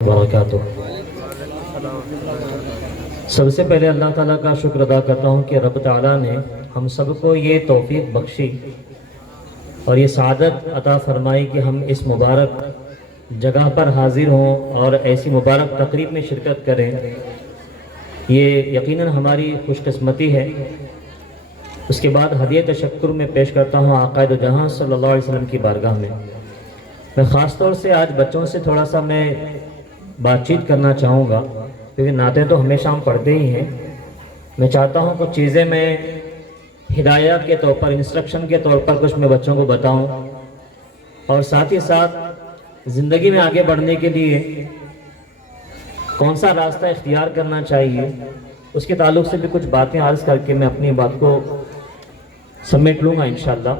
وبرکاتہ۔ سب سے پہلے اللہ تعالیٰ کا شکر ادا کرتا ہوں کہ رب تعالیٰ نے ہم سب کو یہ توفیق بخشی اور یہ سعادت عطا فرمائی کہ ہم اس مبارک جگہ پر حاضر ہوں اور ایسی مبارک تقریب میں شرکت کریں۔ یہ یقیناً ہماری خوش قسمتی ہے۔ اس کے بعد ہدیہ تشکر میں پیش کرتا ہوں آقا دو جہاں صلی اللہ علیہ وسلم کی بارگاہ میں خاص طور سے آج بچوں سے تھوڑا سا میں بات چیت کرنا چاہوں گا، کیونکہ نعتیں تو ہمیشہ ہم پڑھتے ہی ہیں۔ میں چاہتا ہوں کچھ چیزیں میں ہدایات کے طور پر، انسٹرکشن کے طور پر کچھ میں بچوں کو بتاؤں، اور ساتھ ہی ساتھ زندگی میں آگے بڑھنے کے لیے کون سا راستہ اختیار کرنا چاہیے اس کے تعلق سے بھی کچھ باتیں عرض کر کے میں اپنی بات کو سمیٹ لوں گا انشاءاللہ۔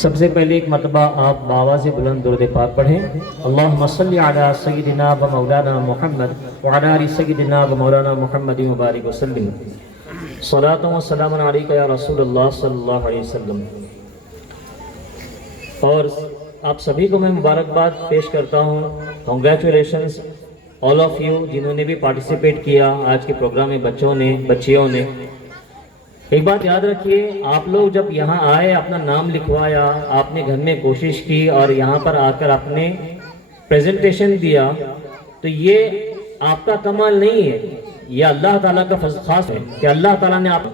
سب سے پہلے ایک مرتبہ آپ بآواز بلند درود پاک پڑھیں۔ اللہم صلی علی سیدنا و مولانا محمد وعلی آل سیدنا و مولانا محمد مبارک وسلم، صلاۃ و سلام علیک یا رسول اللہ صلی اللہ علیہ وسلم۔ اور آپ سبھی کو میں مبارکباد پیش کرتا ہوں۔ کنگریچولیشنز آل آف یو جنہوں نے بھی پارٹیسپیٹ کیا آج کے پروگرام میں، بچوں نے، بچیوں نے۔ ایک بات یاد رکھیے، آپ لوگ جب یہاں آئے، اپنا نام لکھوایا، آپ نے گھر میں کوشش کی اور یہاں پر آ کر آپ نے پریزنٹیشن دیا، تو یہ آپ کا کمال نہیں ہے، یہ اللہ تعالیٰ کا فضل خاص ہے کہ اللہ تعالیٰ نے آپ،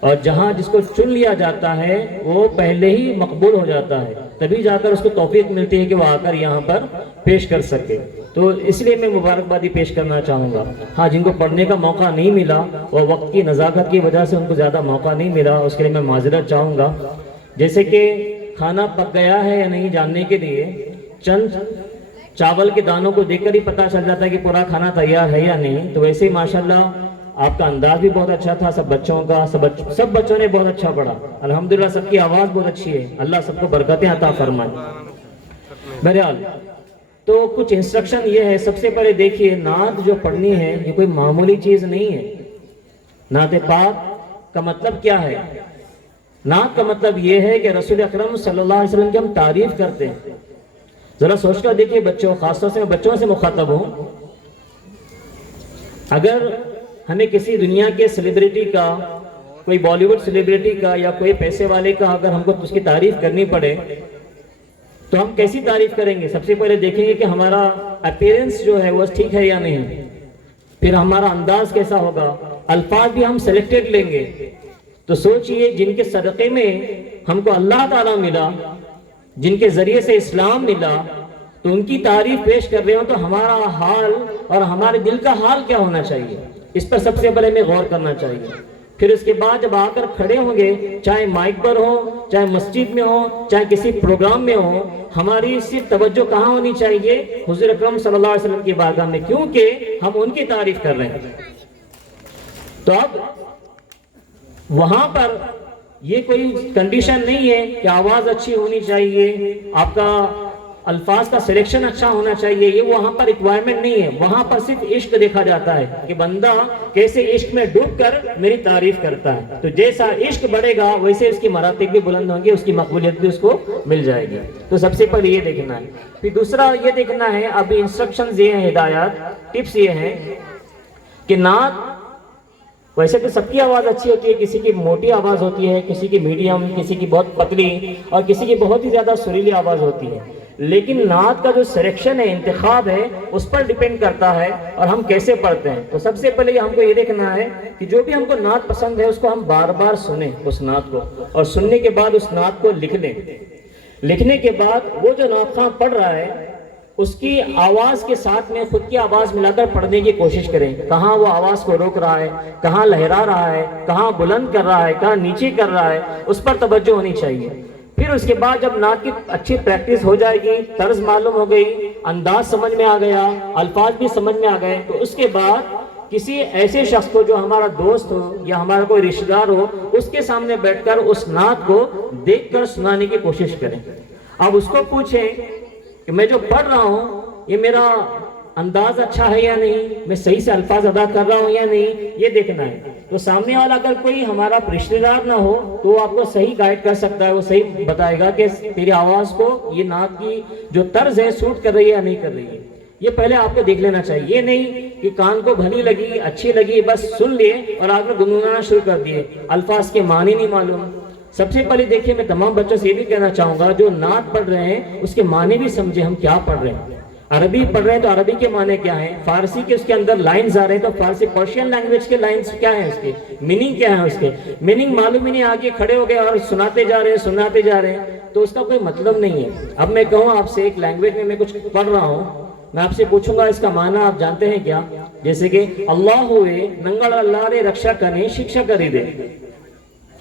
اور جہاں جس کو چن لیا جاتا ہے وہ پہلے ہی مقبول ہو جاتا ہے، تبھی جا کر اس کو توفیق ملتی ہے کہ وہ آ کر یہاں پر پیش کر سکے۔ تو اس لیے میں مبارکبادی پیش کرنا چاہوں گا۔ ہاں، جن کو پڑھنے کا موقع نہیں ملا، وہ وقت کی نزاکت کی وجہ سے ان کو زیادہ موقع نہیں ملا، اس کے لیے میں معذرت چاہوں گا۔ جیسے کہ کھانا پک گیا ہے یا نہیں جاننے کے لیے چند چاول کے دانوں کو دیکھ کر ہی پتہ چل جاتا ہے کہ پورا کھانا تیار ہے یا نہیں۔ تو ویسے ہی ماشاءاللہ آپ کا انداز بھی بہت اچھا تھا، سب بچوں کا، سب بچوں نے بہت اچھا پڑھا الحمدللہ، سب کی آواز بہت اچھی ہے، اللہ سب کو برکتیں عطا فرمائے۔ بہرحال تو کچھ انسٹرکشن یہ ہے، سب سے پہلے دیکھیے، نعت جو پڑھنی ہے یہ کوئی معمولی چیز نہیں ہے۔ نعت پاک کا مطلب کیا ہے؟ نعت کا مطلب یہ ہے کہ رسول اکرم صلی اللہ علیہ وسلم کی ہم تعریف کرتے ہیں۔ ذرا سوچ کر دیکھیے بچوں، خاص طور سے میں بچوں سے مخاطب ہوں، اگر ہمیں کسی دنیا کے سیلیبریٹی کا، کوئی بالی ووڈ سیلیبریٹی کا یا کوئی پیسے والے کا اگر ہم کو اس کی تعریف کرنی پڑے تو ہم کیسی تعریف کریں گے؟ سب سے پہلے دیکھیں گے کہ ہمارا اپیرنس جو ہے وہ ٹھیک ہے یا نہیں، پھر ہمارا انداز کیسا ہوگا، الفاظ بھی ہم سلیکٹڈ لیں گے۔ تو سوچئے، جن کے صدقے میں ہم کو اللہ تعالیٰ ملا، جن کے ذریعے سے اسلام ملا، تو ان کی تعریف پیش کر رہے ہوں تو ہمارا حال اور ہمارے دل کا حال کیا ہونا چاہیے، اس پر سب سے پہلے ہمیں غور کرنا چاہیے۔ پھر اس کے بعد جب آ کر کھڑے ہوں گے، چاہے مائک پر ہو، چاہے مسجد میں ہو، چاہے کسی پروگرام میں ہو، ہماری صرف توجہ کہاں ہونی چاہیے؟ حضور اکرم صلی اللہ علیہ وسلم کی بارگاہ میں، کیونکہ ہم ان کی تعریف کر رہے ہیں۔ تو اب وہاں پر یہ کوئی کنڈیشن نہیں ہے کہ آواز اچھی ہونی چاہیے، آپ کا الفاظ کا سلیکشن اچھا ہونا چاہیے، یہ وہاں پر ریکوائرمنٹ نہیں ہے۔ وہاں پر صرف عشق دیکھا جاتا ہے کہ بندہ کیسے عشق میں ڈوب کر میری تعریف کرتا ہے۔ تو جیسا عشق بڑھے گا ویسے اس کی مراتب بھی بلند ہوں گی، اس کی مقبولیت بھی اس کو مل جائے گی۔ تو سب سے پہلے یہ دیکھنا ہے۔ پھر دوسرا یہ دیکھنا ہے، اب انسٹرکشنز یہ ہیں، ہدایات، ٹپس یہ ہیں کہ نعت ویسے تو سب کی آواز اچھی ہوتی ہے، کسی کی موٹی آواز ہوتی ہے، کسی کی میڈیم، کسی کی بہت پتلی، اور کسی کی بہت ہی زیادہ سریلی آواز ہوتی ہے، لیکن نعت کا جو سلیکشن ہے، انتخاب ہے، اس پر ڈیپینڈ کرتا ہے اور ہم کیسے پڑھتے ہیں۔ تو سب سے پہلے ہم کو یہ دیکھنا ہے کہ جو بھی ہم کو نعت پسند ہے اس کو ہم بار بار سنیں، اس نعت کو، اور سننے کے بعد اس نعت کو لکھ لیں۔ لکھنے کے بعد وہ جو نعت خواں پڑھ رہا ہے اس کی آواز کے ساتھ میں خود کی آواز ملا کر پڑھنے کی کوشش کریں، کہاں وہ آواز کو روک رہا ہے، کہاں لہرا رہا ہے، کہاں بلند کر رہا ہے، کہاں نیچے کر رہا ہے، اس پر توجہ ہونی چاہیے۔ پھر اس کے بعد جب نعت کی اچھی پریکٹس ہو جائے گی، طرز معلوم ہو گئی، انداز سمجھ میں آ گیا، الفاظ بھی سمجھ میں آ گئے، تو اس کے بعد کسی ایسے شخص کو جو ہمارا دوست ہو یا ہمارا کوئی رشتہ دار ہو، اس کے سامنے بیٹھ کر اس نعت کو دیکھ کر سنانے کی کوشش کریں۔ اب اس کو پوچھیں کہ میں جو پڑھ رہا ہوں یہ میرا انداز اچھا ہے یا نہیں, میں صحیح سے الفاظ ادا کر رہا ہوں یا نہیں, یہ دیکھنا ہے. تو سامنے والا اگر کوئی ہمارا رشتہ دار نہ ہو تو وہ آپ کو صحیح گائیڈ کر سکتا ہے, وہ صحیح بتائے گا کہ تیری آواز کو یہ نعت کی جو طرز ہے سوٹ کر رہی ہے یا نہیں کر رہی ہے. یہ پہلے آپ کو دیکھ لینا چاہیے. یہ نہیں کہ کان کو بھلی لگی, اچھی لگی, بس سن لیے اور آپ نے گنگنانا شروع کر دیے, الفاظ کے معنی نہیں معلوم. سب سے پہلے دیکھیے, میں تمام بچوں سے یہ بھی کہنا چاہوں گا جو نعت پڑھ رہے ہیں اس کے معنی بھی سمجھے, ہم کیا پڑھ رہے ہیں. عربی پڑھ رہے ہیں تو عربی کے معنی کیا ہیں, فارسی کے اس کے اندر لائنز آ رہے ہیں تو فارسی پرشین لینگویج کے لائنز کیا ہیں, اس کے میننگ کیا ہے, اس کے میننگ معلوم ہی نہیں, آگے کھڑے ہو گئے اور سناتے جا رہے ہیں تو اس کا کوئی مطلب نہیں ہے. اب میں کہوں آپ سے ایک لینگویج میں کچھ پڑھ رہا ہوں, میں آپ سے پوچھوں گا اس کا معنی آپ جانتے ہیں کیا؟ جیسے کہ اللہ ہوئے ننگڑ اللہ رے رکشا کرنے شکشا کری دے.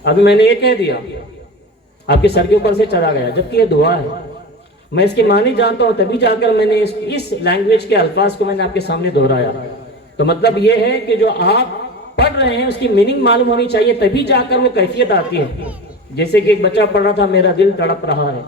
ابھی میں نے یہ کہہ دیا, آپ کے سر کے اوپر سے چلا گیا, جبکہ یہ دعا ہے. میں اس کے معنی جانتا ہوں تبھی جا کر میں نے اس لینگویج کے الفاظ کو میں نے آپ کے سامنے دہرایا. تو مطلب یہ ہے کہ جو آپ پڑھ رہے ہیں اس کی میننگ معلوم ہونی چاہیے, تبھی جا کر وہ کیفیت آتی ہے. جیسے کہ ایک بچہ پڑھ رہا تھا, میرا دل تڑپ رہا ہے,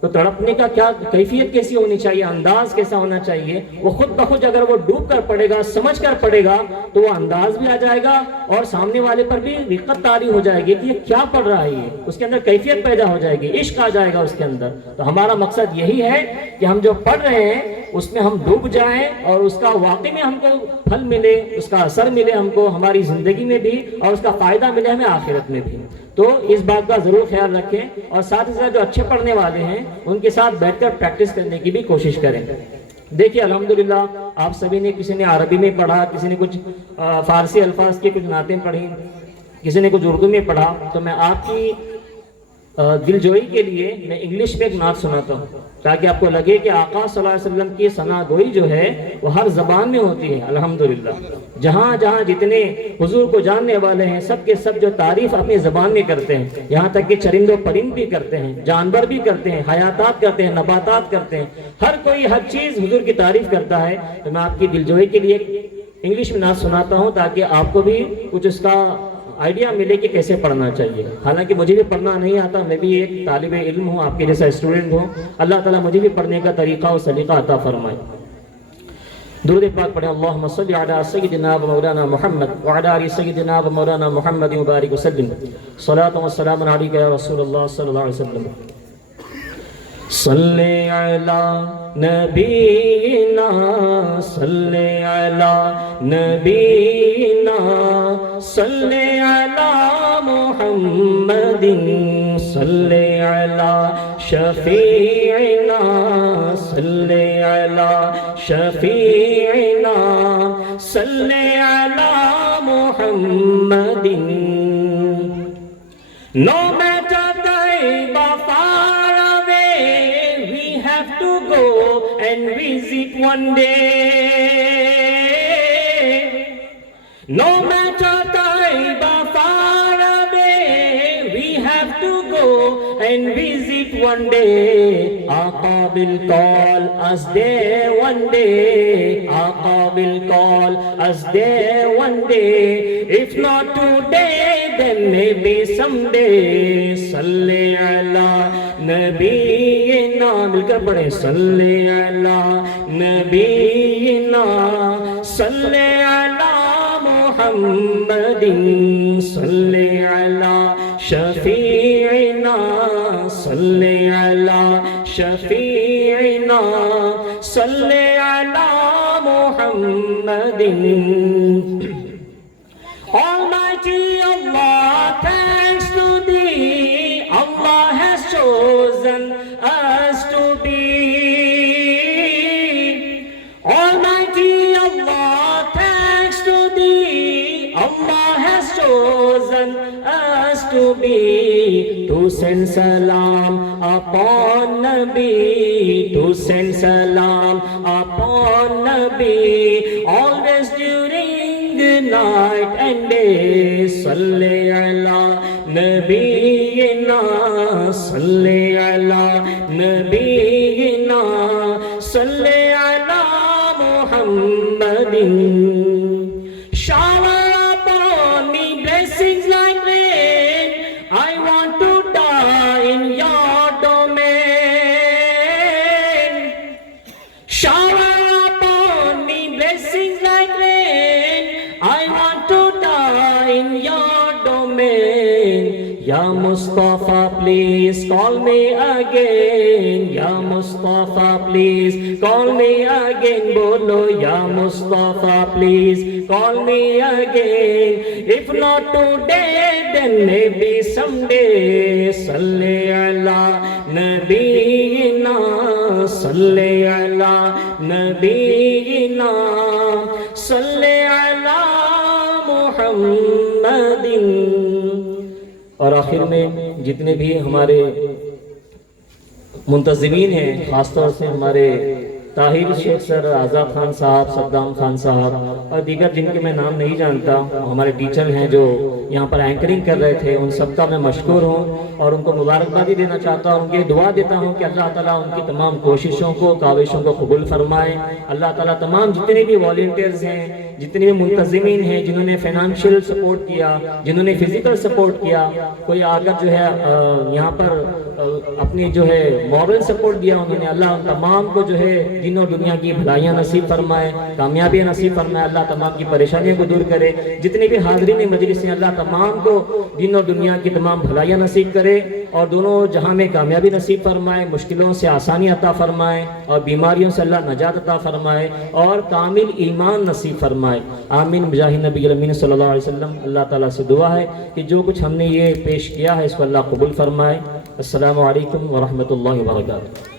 تو تڑپنے کا کیا کیفیت کیسی ہونی چاہیے, انداز کیسا ہونا چاہیے. وہ خود بخود اگر وہ ڈوب کر پڑے گا, سمجھ کر پڑے گا, تو وہ انداز بھی آ جائے گا اور سامنے والے پر بھی رقت طاری ہو جائے گی کہ یہ کیا پڑھ رہا ہے, یہ اس کے اندر کیفیت پیدا ہو جائے گی, عشق آ جائے گا اس کے اندر. تو ہمارا مقصد یہی ہے کہ ہم جو پڑھ رہے ہیں اس میں ہم ڈوب جائیں اور اس کا واقعی میں ہم کو پھل ملے, اس کا اثر ملے ہم کو ہماری زندگی میں بھی, اور اس کا فائدہ ملے ہمیں آخرت میں بھی. تو اس بات کا ضرور خیال رکھیں, اور ساتھ ہی ساتھ جو اچھے پڑھنے والے ہیں ان کے ساتھ بیٹھ کر پریکٹس کرنے کی بھی کوشش کریں. دیکھیے الحمدللہ آپ سبھی نے, کسی نے عربی میں پڑھا, کسی نے کچھ فارسی الفاظ کی کچھ نعتیں پڑھی, کسی نے کچھ اردو میں پڑھا. تو میں آپ کی دل جوئی کے لیے میں انگلش میں ایک نعت سناتا ہوں, تاکہ آپ کو لگے کہ آقا صلی اللہ علیہ وسلم کی ثنا گوئی جو ہے وہ ہر زبان میں ہوتی ہے. الحمدللہ جہاں جہاں جتنے حضور کو جاننے والے ہیں سب کے سب جو تعریف اپنی زبان میں کرتے ہیں, یہاں تک کہ چرند و پرند بھی کرتے ہیں, جانور بھی کرتے ہیں, حیاتات کرتے ہیں, نباتات کرتے ہیں, ہر کوئی ہر چیز حضور کی تعریف کرتا ہے. تو میں آپ کی دل جوئی کے لیے انگلش میں نعت سناتا ہوں تاکہ آپ کو بھی کچھ اس کا آئیڈیا ملے کہ کیسے پڑھنا چاہیے. حالانکہ مجھے بھی پڑھنا نہیں آتا, میں بھی ایک طالب علم ہوں, آپ کے جیسا اسٹوڈنٹ ہوں. اللہ تعالیٰ مجھے بھی پڑھنے کا طریقہ اور سلیقہ عطا فرمائے. درود پاک پڑھیں. اللہم صلی علی سیدنا و مولانا محمد وعلی آل سیدنا و مولانا محمد مبارک وسلم. صلاۃ و سلام علیک یا رسول اللہ صلی اللہ علیہ وسلم. صلی علی نبینا صلی علی نبینا صلی علی محمد صلی علی شفیعنا صلی علی شفیعنا صلی علی محمد. No matter the far away, we have to go and visit one day. No matter the far away, we have to go and visit one day. Aqa will call us there one day. Aqa will call us there one day. If not today, then maybe someday. Salli ala nabiyyina, mil kar padhe. Salli ala nabiyyina, salli ala muhammadin, salli ala shafi'ina, salli ala shafi'ina, salli ala muhammadin. Almighty Allah, thanks to thee, Allah has chosen us to be. Almighty Allah, thanks to thee, Allah has chosen us to be. To send salam upon Nabi, to send salam upon Nabi, always during the night and day. Salli ala nabiyyina, salli ala nabiyyina, salli ala muhammadin. Shower upon me blessings like rain, I want to die in your domain. Shower upon me یا مصطفیٰ please call me again, یا مصطفیٰ please call me again, بولو یا مصطفیٰ please call me again, if not today then maybe someday. salli ala nabiyina, salli ala nabiyina, salli ala muhammadin. اور آخر میں جتنے بھی ہمارے منتظمین ہیں، خاص طور سے ہمارے طاہر شیخ سر، آزاد خان صاحب، صدام خان صاحب اور دیگر جن کے میں نام نہیں جانتا، ہمارے ٹیچر ہیں جو یہاں پر اینکرنگ کر رہے تھے، ان سب کا میں مشکور ہوں اور ان کو مبارکبادی دینا چاہتا ہوں، ان کی دعا دیتا ہوں کہ اللہ تعالیٰ ان کی تمام کوششوں کو، کاوشوں کو قبول فرمائے. اللہ تعالیٰ تمام جتنے بھی والنٹیئرز ہیں، جتنے بھی منتظمین ہیں، جنہوں نے فائنانشیل سپورٹ کیا، جنہوں نے فزیکل سپورٹ کیا، کوئی آ کر جو ہے یہاں پر اپنی جو ہے مورل سپورٹ دیا انہوں نے، اللہ ان تمام کو جو ہے دین و دنیا کی بھلائیاں نصیب فرمائے، کامیابیاں نصیب فرمائے، اللہ تمام کی پریشانیوں کو دور کرے. جتنے بھی حاضرین مجلس ہیں، اللہ تمام کو دین و دنیا کی تمام بھلائیاں نصیب کرے اور دونوں جہاں میں کامیابی نصیب فرمائے، مشکلوں سے آسانی عطا فرمائے اور بیماریوں سے اللہ نجات عطا فرمائے اور کامل ایمان نصیب فرمائے. آمین بجاہ نبی الامین صلی اللہ علیہ وسلم. اللہ تعالیٰ سے دعا ہے کہ جو کچھ ہم نے یہ پیش کیا ہے اس کو اللہ قبول فرمائے. السلام علیکم ورحمۃ اللہ وبرکاتہ.